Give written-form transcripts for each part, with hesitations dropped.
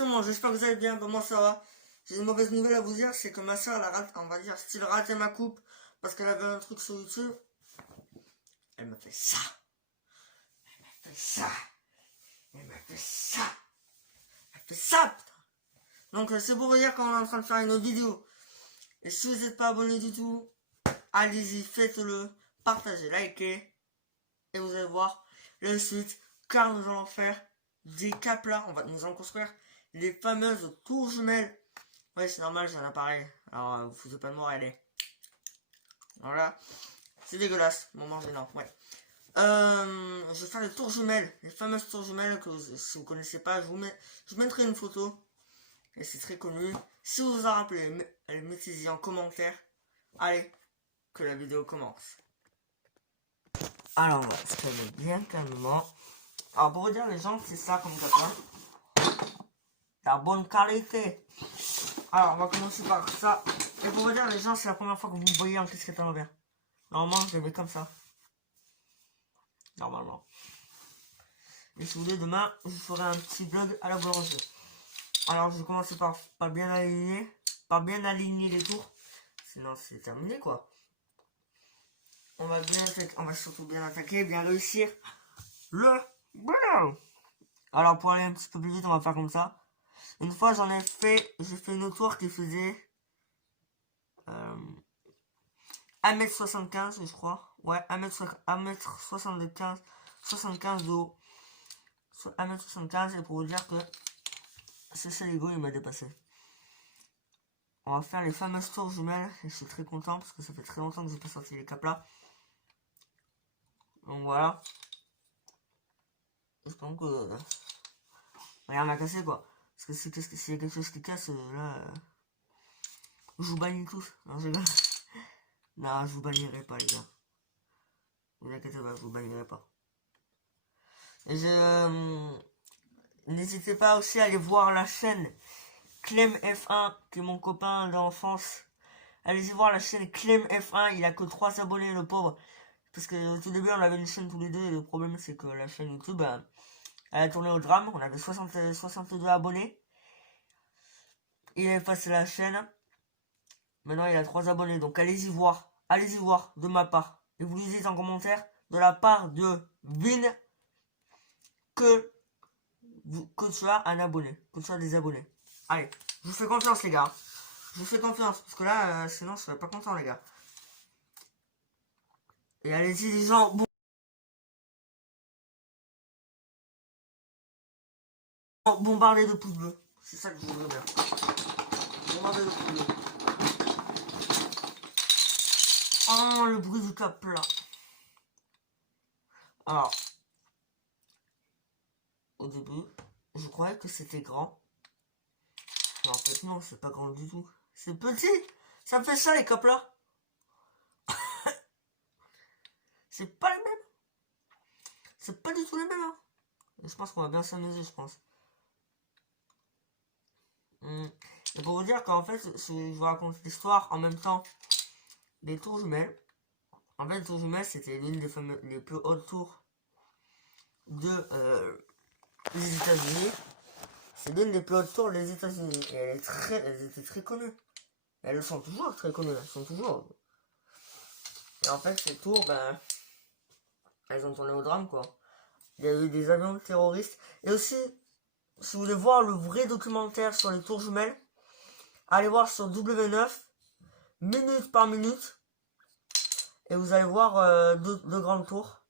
tout le monde, j'espère que vous allez bien, comment ça va? J'ai une mauvaise nouvelle à vous dire, c'est que ma soeur, elle a raté, on va dire, style raté ma coupe, parce qu'elle avait un truc sur YouTube. Elle m'a fait ça. Elle m'a fait ça. Elle m'a fait ça. Elle m'a fait ça, putain. Donc c'est pour vous dire qu'on est en train de faire une autre vidéo. Et si vous n'êtes pas abonné du tout, allez-y, faites-le, partagez, likez, et vous allez voir la suite, car nous allons faire des caplas, nous allons construire les fameuses tours jumelles. Ouais, c'est normal, j'ai un appareil. Alors, vous foutez pas de moi, allez. Voilà. C'est dégueulasse, moment gênant, ouais. Je vais faire les tours jumelles, les fameuses tours jumelles que si vous connaissez pas, je mettrai une photo. Et c'est très connu. Si vous vous en rappelez, mettez-y en commentaire. Allez, que la vidéo commence. Alors, on va se calmer bien calmement. Alors, pour vous dire, les gens, c'est ça comme capin. La bonne qualité. Alors, on va commencer par ça. Et pour vous dire, les gens, c'est la première fois que vous me voyez en casquette à l'envers. Normalement, je les mets comme ça. Normalement. Et si vous voulez, demain, je ferai un petit vlog à la boulangerie. Alors, je vais commencer par bien aligner les tours. Sinon, c'est terminé, quoi. On va surtout bien attaquer, bien réussir le boulot. Alors, pour aller un petit peu plus vite, on va faire comme ça. Une fois, j'ai fait une autre tour qui faisait 1m75, je crois. Ouais, 1m75, 75 de haut. 1m75, et pour vous dire que ce Lego, il m'a dépassé. On va faire les fameuses tours jumelles, et je suis très content parce que ça fait très longtemps que j'ai pas sorti les caplas. Donc voilà. J'espère que rien m'a cassé, quoi. Parce que s'il y a quelque chose qui casse, là, je vous bannis tous. Non, je rigole. Non, je vous bannirai pas, les gars. Vous inquiétez pas, je vous bannirai pas. Et n'hésitez pas aussi à aller voir la chaîne Clem F1, qui est mon copain d'enfance. Allez-y voir la chaîne Clem F1, il a que 3 abonnés, le pauvre. Parce que au tout début, on avait une chaîne tous les deux, et le problème, c'est que la chaîne YouTube, elle a tourné au drame. On avait 62 abonnés. Il a effacé la chaîne. Maintenant, il a 3 abonnés. Donc, allez-y voir. Allez-y voir, de ma part. Et vous lisez en commentaire, de la part de Vin, que tu as un abonné. Que tu as des abonnés. Allez, je vous fais confiance, les gars. Je vous fais confiance. Parce que là, sinon, je serais pas content, les gars. Et allez-y, les gens. Bombarder de pouces bleus. C'est ça que je voudrais bien. Bombarder de pouces bleus. Oh, le bruit du cap là. Alors, au début, je croyais que c'était grand. Mais en fait, non, c'est pas grand du tout. C'est petit. Ça me fait ça, les capes là. C'est pas les mêmes. C'est pas du tout les mêmes. Hein. Et je pense qu'on va bien s'amuser, je pense. Et pour vous dire qu'en fait, je vous raconte l'histoire en même temps des tours jumelles. En fait, les tours jumelles, c'était l'une des plus hautes tours des États-Unis. C'est l'une des plus hautes tours des États-Unis. Et elles étaient très connues. Elles sont toujours très connues. Elles sont toujours. Et en fait, ces tours, elles ont tourné au drame, quoi. Il y a eu des avions terroristes. Et aussi, si vous voulez voir le vrai documentaire sur les tours jumelles, allez voir sur W9, minute par minute. Et vous allez voir deux grandes tours.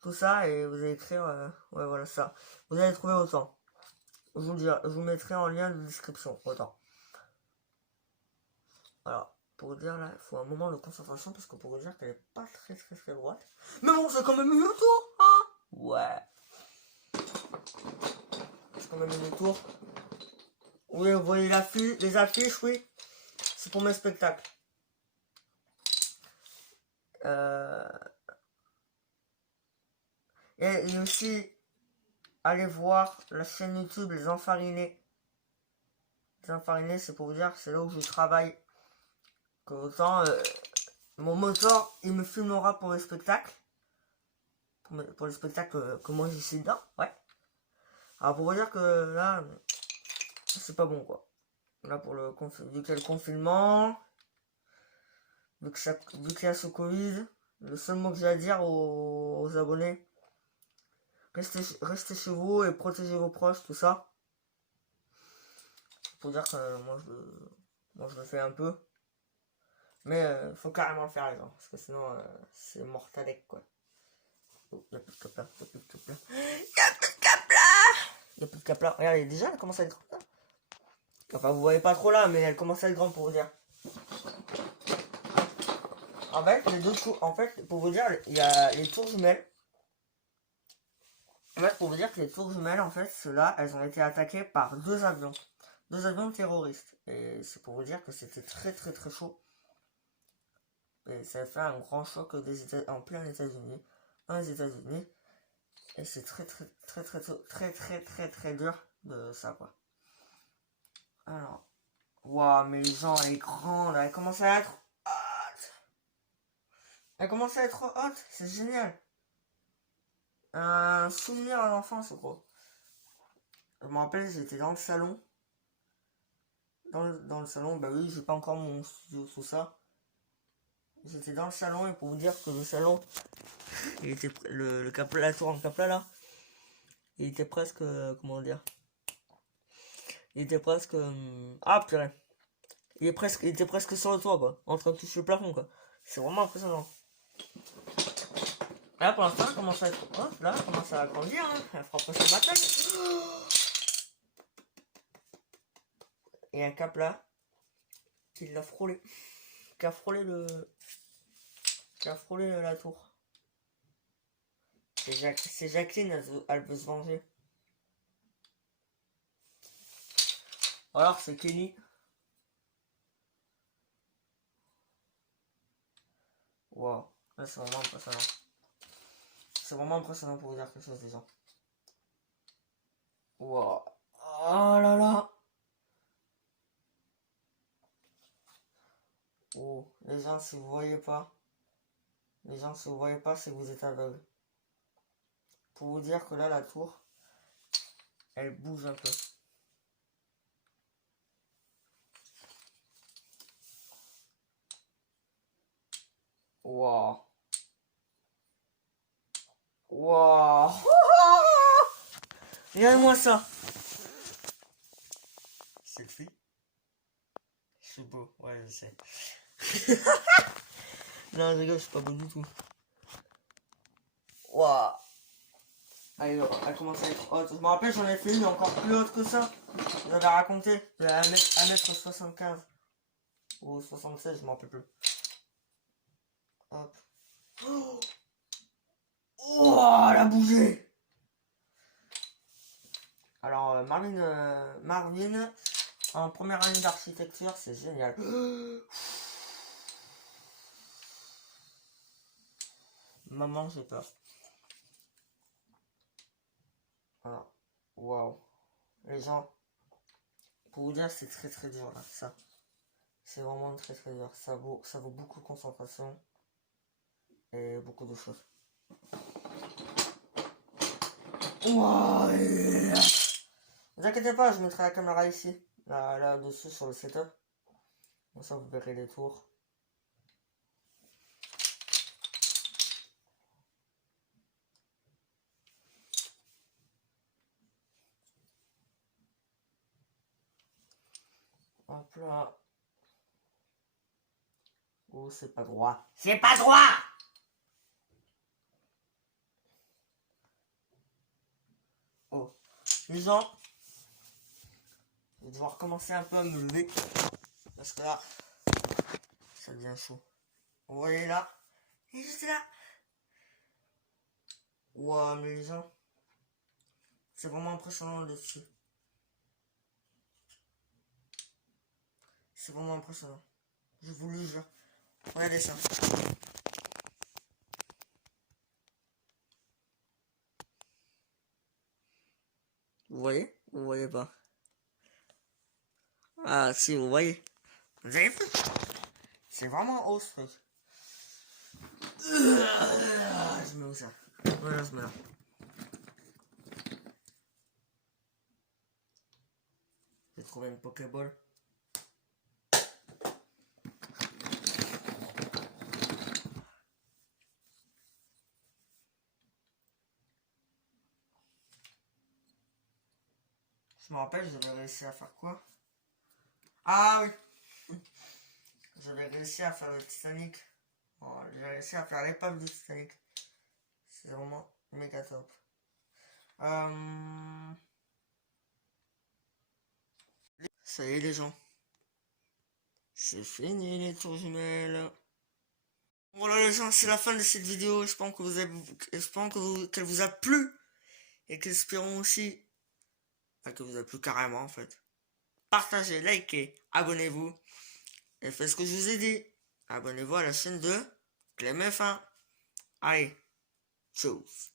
Tout ça, et vous allez écrire, ouais, voilà ça. Vous allez trouver autant. Je vous mettrai en lien de description, autant. Voilà, pour vous dire là, il faut un moment de concentration, parce que pour vous dire qu'elle est pas très droite. Mais bon, c'est quand même une tour, hein. Ouais. C'est quand même une tour. Oui, vous voyez les affiches, oui. C'est pour mes spectacles. Et aussi, allez voir la chaîne YouTube Les Enfarinés. Les Enfarinés, c'est pour vous dire, c'est là où je travaille. Que autant, mon moteur, il me filmera pour les spectacles. Pour les spectacles que moi je suis dedans, ouais. Alors pour vous dire que là, c'est pas bon quoi. Là pour le vu qu'il y a le confinement, vu qu'il y a ce Covid, le seul mot que j'ai à dire aux abonnés, restez chez vous et protégez vos proches, tout ça. Pour dire que moi je le fais un peu. Mais faut carrément le faire les gens, parce que sinon c'est mortalec quoi. Oh, y'a plus de cap là, y'a plus de cap là. Y'a plus de cap là. Y'a plus de cap là. Regardez, déjà elle commence à être grande là. Enfin vous voyez pas trop là, mais elle commence à être grande pour vous dire. En fait, les deux tours, en fait, pour vous dire, il y a les tours jumelles. En fait, pour vous dire que les tours jumelles, en fait, ceux-là, elles ont été attaquées par deux avions. Deux avions terroristes. Et c'est pour vous dire que c'était très très très chaud. Et ça a fait un grand choc en plein États-Unis. Dans les États-Unis. Et c'est très très très très très très très très très dur de ça quoi. Alors. Waouh, mais les gens, elle est grande, elle commence à être haute. Elle commence à être haute, c'est génial. Un souvenir à l'enfance, gros. Je me rappelle, j'étais dans le salon. Dans le salon, bah oui, j'ai pas encore mon studio, tout ça. J'étais dans le salon et pour vous dire que le salon, il était la tour en capla là, il était presque, comment dire, il était presque, ah purée, il était presque sur le toit quoi, en train de toucher le plafond quoi. C'est vraiment impressionnant. Là pour l'instant, elle commence à être, oh, là, elle commence à grandir, hein. Elle fera presque ma taille. Et un cap là, qui l'a frôlé, qui a frôlé la tour. C'est Jacqueline, elle veut se venger. Alors c'est Kenny. Waouh, là c'est vraiment impressionnant. C'est vraiment impressionnant pour vous dire quelque chose, les gens. Waouh. Oh là là. Oh, les gens, si vous voyez pas. Les gens, si vous voyez pas, c'est que vous êtes aveugle. Pour vous dire que là, la tour, elle bouge un peu. Waouh. Waouh. Regardez-moi ça. Selfie. Je suis beau, ouais, je sais. Non, je rigole, je suis pas beau du tout. Waouh. Elle commence à être haute. Je me rappelle, j'en ai fait une encore plus haute que ça. Je l'avais raconté. Elle à 1m75. Ou 76, je m'en rappelle plus. Hop. Oh, oh, elle a bougé. Alors, Marvin, en première année d'architecture, c'est génial. Maman, j'ai peur. Voilà. Waouh. Les gens, pour vous dire, c'est très très dur là, ça. C'est vraiment très très dur. Ça vaut beaucoup de concentration et beaucoup de choses. Wow, yeah. Ne vous inquiétez pas, je mettrai la caméra ici, là dessus sur le setup. Comme ça vous verrez les tours. Hop là. Oh, c'est pas droit. C'est pas droit! Oh, les gens, je vais devoir commencer un peu à me lever. Parce que là, ça devient chaud. Vous voyez là? Et juste là. Wow, mais les gens, c'est vraiment impressionnant le dessus. C'est vraiment impressionnant. Je vous le jure. Regardez ça. Vous voyez? Vous voyez pas? Ah si, vous voyez. Vous avez vu? C'est vraiment haut ce truc. Je mets où ça? Voilà, je mets là. trouver une Pokéball. Je me rappelle, j'avais réussi à faire quoi? Ah oui! J'avais réussi à faire le Titanic. Oh, j'ai réussi à faire l'épave du Titanic. C'est vraiment méga top. Ça y est les gens. C'est fini les tours jumelles. Voilà les gens, c'est la fin de cette vidéo. J'espère que qu'elle vous a plu. Et qu'espérons aussi que vous a plu carrément en fait. Partagez, likez, abonnez-vous. Et faites ce que je vous ai dit. Abonnez-vous à la chaîne de Clem F1. Allez, tchuss.